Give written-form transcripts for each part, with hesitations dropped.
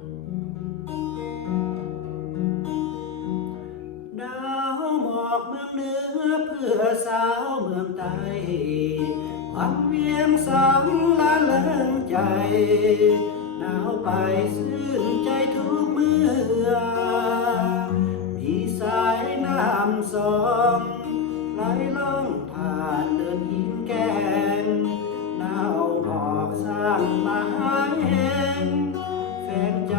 ดาวหมอกเมืองเหนือเพื่อสาวเมืองใต้วันเวียงสางละเลิงใจหนาวไปซื่นใจทุกเมื่อมีสายน้ำสองไหลล่องผ่านเดินหินแกงหนาวหมอกสร้างมาหาแห่งแฟนใจ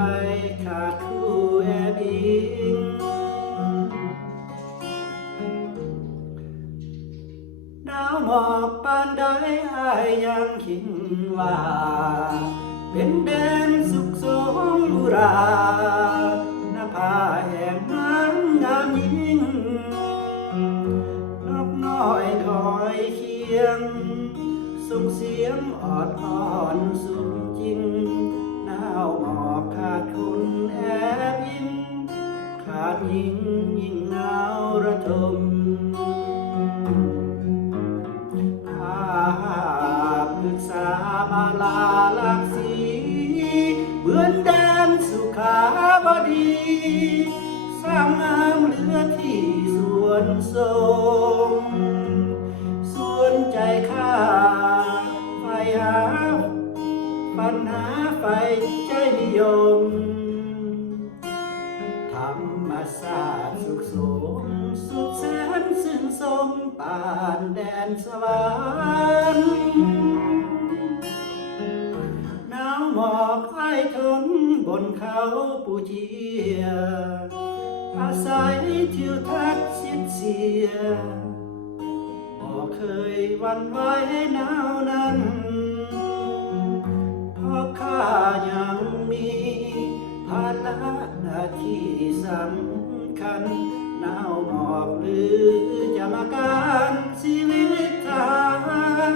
ขาดคู่แอบอิง ดาวหมอกปานใดอ้ายยังคิดว่าเป็นแดนสุขสมบุราหน้าผาแห่งนั้นงามยิ่งนกน้อยถอยเคียงส่งเสียงออดอ่อนสุดจริงหนาวหมอกขาดคุณแอบอิงขาดยิ่งยิ่งหนาวระทม ปรึกษามาลาลักสีเหมือนแดนสุขาบดีสร้างงามเหลือที่สวนทรงส่วนใจข้าไฟหาปัญหาไฟใจนิยมธรรมศาสตร์สุขสมสุดแสนซึ่งสมป่านแดนสวรรค์หนาวหมอกไอ้ทนบนเขาปูเจียอาศัยทิวทัศน์สิทธิ์เสียบ่เคยหวั่นไหวหนาวนั้นเพราะข้ายังมีภาระหน้าที่สำคัญหนาวหมอกหรือจะมาการชีวิตทาง